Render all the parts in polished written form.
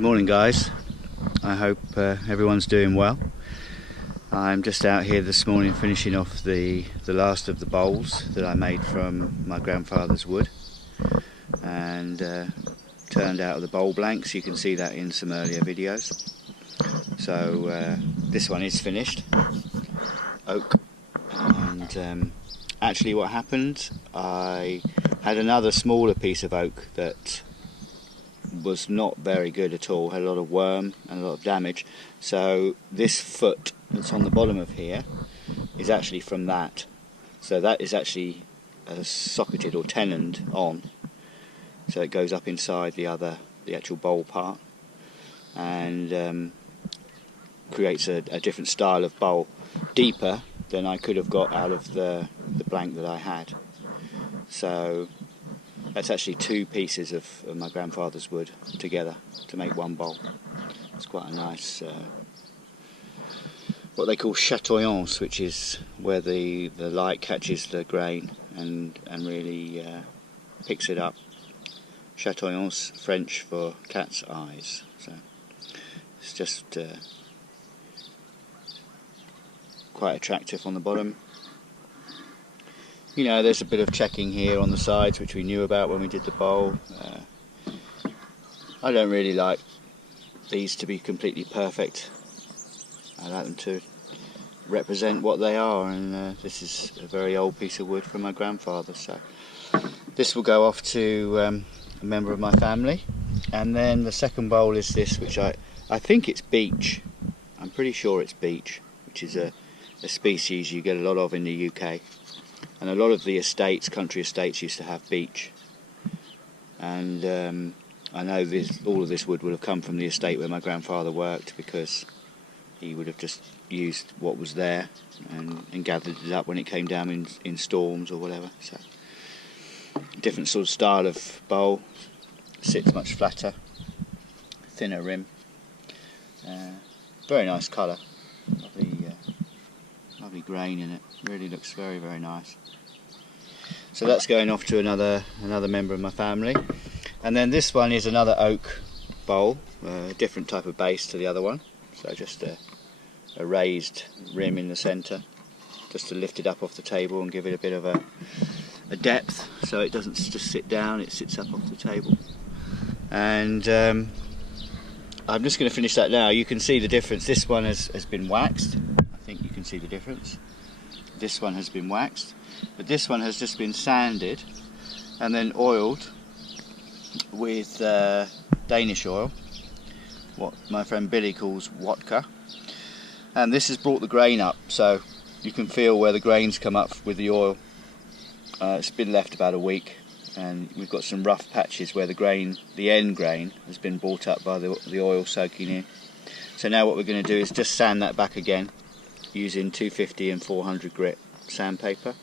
Good morning, guys. I hope everyone's doing well. I'm just out here this morning finishing off the last of the bowls that I made from my grandfather's wood, and turned out of the bowl blanks. You can see that in some earlier videos. So this one is finished, oak, and actually what happened, I had another smaller piece of oak that was not very good at all, had a lot of worm and a lot of damage. So this foot that's on the bottom of here is actually from that. So that is actually socketed or tenoned on, so it goes up inside the actual bowl part, and creates a different style of bowl, deeper than I could have got out of the blank that I had. So that's actually two pieces of my grandfather's wood together to make one bowl. It's quite a nice, what they call chatoyance, which is where the light catches the grain and really picks it up. Chatoyance, French for cat's eyes. So it's just quite attractive on the bottom. You know, there's a bit of checking here on the sides, which we knew about when we did the bowl. I don't really like these to be completely perfect. I like them to represent what they are, and this is a very old piece of wood from my grandfather. So this will go off to a member of my family. And then the second bowl is this, which I think it's beech. I'm pretty sure it's beech, which is a species you get a lot of in the UK. And a lot of the estates, country estates, used to have beech. And I know all of this wood would have come from the estate where my grandfather worked, because he would have just used what was there and gathered it up when it came down in storms or whatever. So different sort of style of bowl, sits much flatter, thinner rim, very nice colour, lovely grain in it, really looks very, very nice. So that's going off to another member of my family. And then this one is another oak bowl, a different type of base to the other one, so just a raised rim in the centre, just to lift it up off the table and give it a bit of a depth, so it doesn't just sit down, it sits up off the table. And I'm just going to finish that now. You can see the difference. This one has been waxed. I think you can see the difference. This one has been waxed, but this one has just been sanded and then oiled with Danish oil, what my friend Billy calls wodka. And this has brought the grain up, so you can feel where the grains come up with the oil. It's been left about a week, and we've got some rough patches where the end grain has been brought up by the oil soaking in. So now what we're going to do is just sand that back again using 250 and 400 grit sandpaper,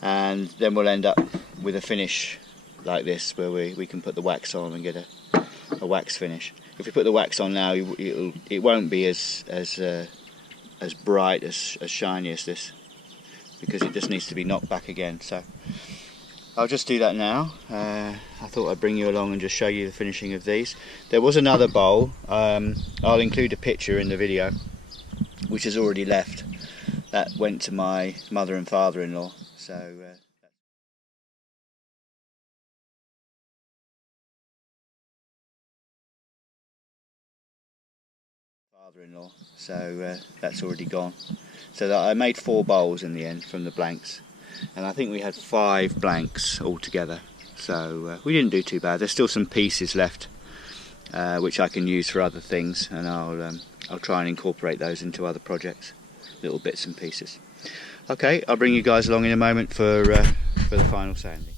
and then we'll end up with a finish like this, where we can put the wax on and get a wax finish. If we put the wax on now, it won't be as bright, as shiny as this, because it just needs to be knocked back again. So I'll just do that now. I thought I'd bring you along and just show you the finishing of these. There was another bowl, I'll include a picture in the video, which has already left. That went to my mother and father-in-law. So that's already gone. So that I made 4 bowls in the end from the blanks, and I think we had 5 blanks altogether. So we didn't do too bad. There's still some pieces left, which I can use for other things, and I'll try and incorporate those into other projects, little bits and pieces. Okay, I'll bring you guys along in a moment for the final sanding.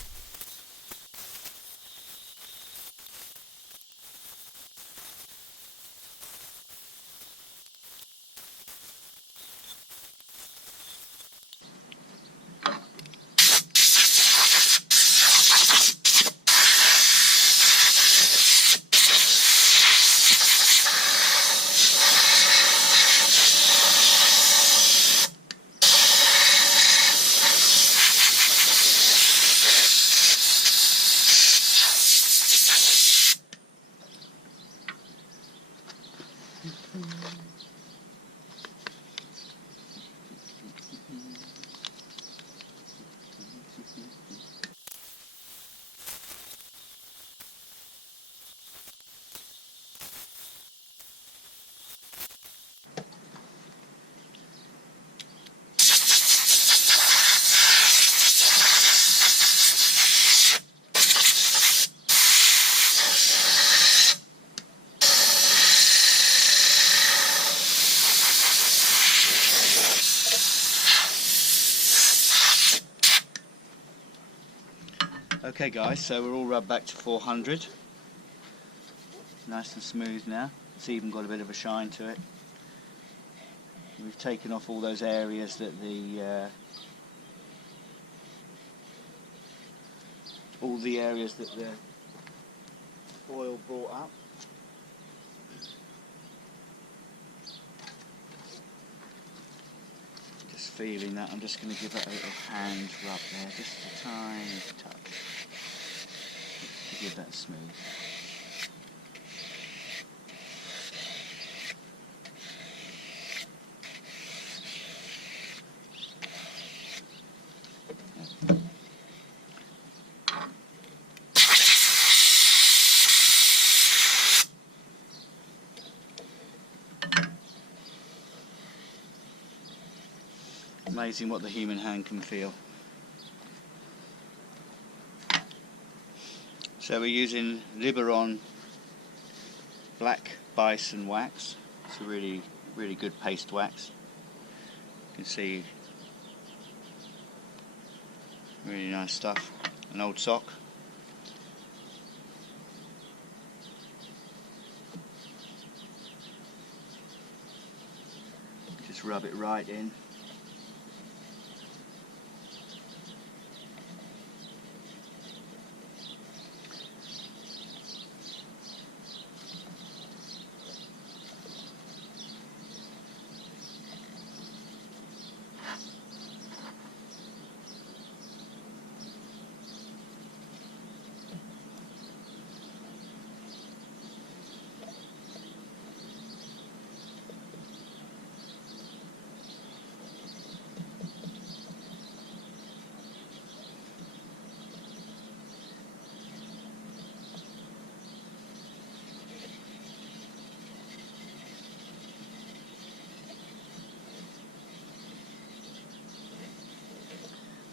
Okay guys, so we're all rubbed back to 400. Nice and smooth now. It's even got a bit of a shine to it. We've taken off all those areas that the oil brought up. Just feeling that, I'm just going to give it a little hand rub there, just a tiny touch to give that smooth. Amazing what the human hand can feel. So we're using Liberon Black Bison wax. It's a really good paste wax. You can see really nice stuff. An old sock. Just rub it right in.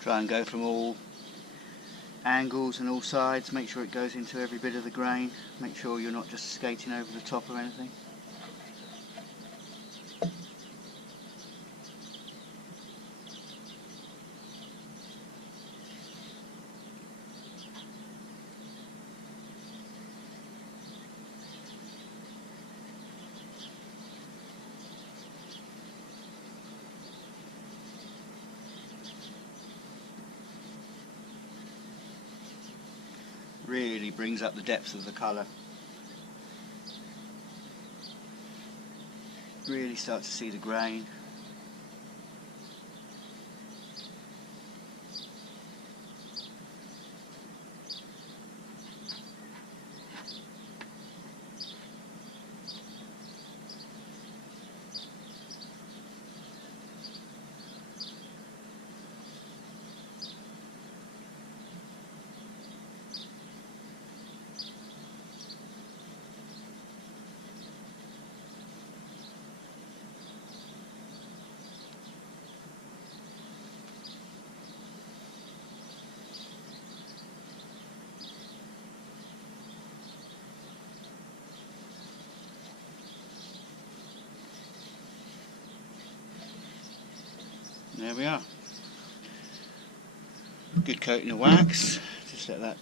Try and go from all angles and all sides, make sure it goes into every bit of the grain, make sure you're not just skating over the top or anything. Really brings up the depth of the colour. Really start to see the grain. There we are. Good coating of wax. Just let that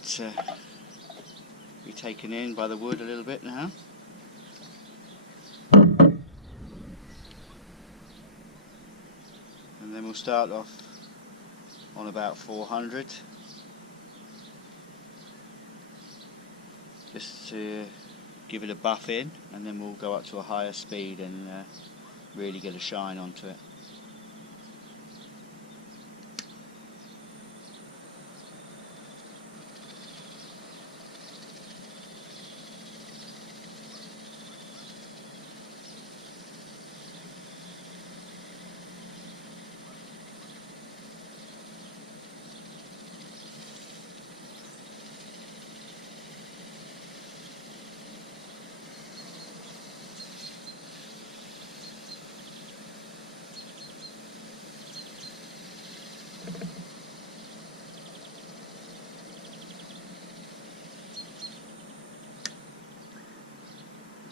be taken in by the wood a little bit now. And then we'll start off on about 400. Just to give it a buff in, and then we'll go up to a higher speed and really get a shine onto it.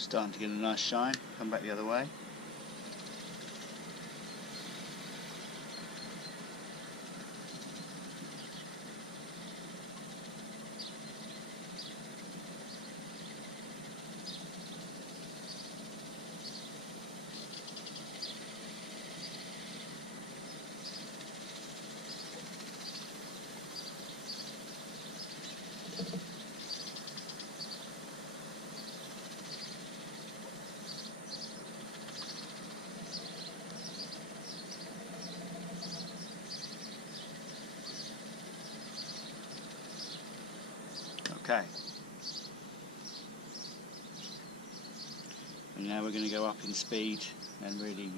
Starting to get a nice shine. Come back the other way. Okay. And now we're going to go up in speed and really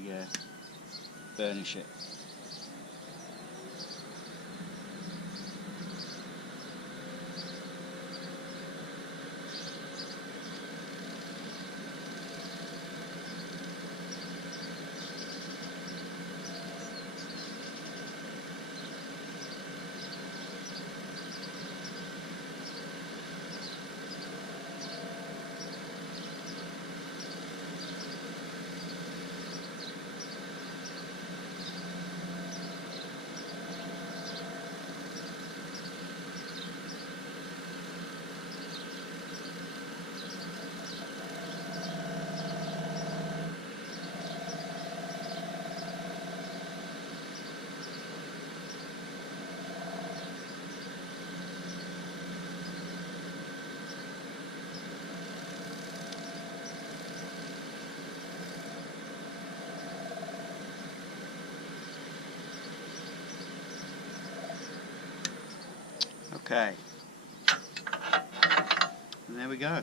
burnish it. Okay, and there we go.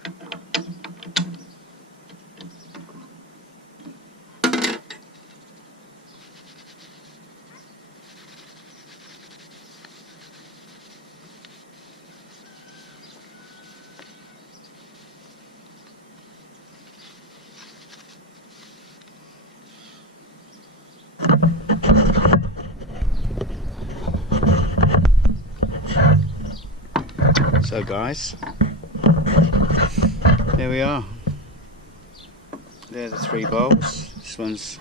So guys, there we are. There are the 3 bowls. This one's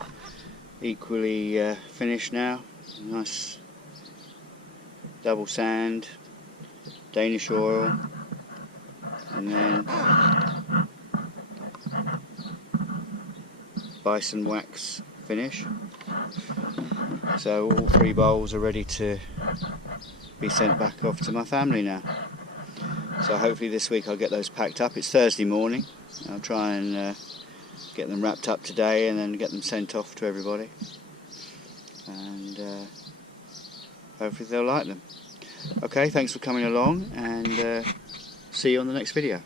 equally finished now. Nice double sand, Danish oil, and then bison wax finish. So all 3 bowls are ready to be sent back off to my family now. So hopefully this week I'll get those packed up. It's Thursday morning. I'll try and get them wrapped up today and then get them sent off to everybody. And hopefully they'll like them. Okay, thanks for coming along, and see you on the next video.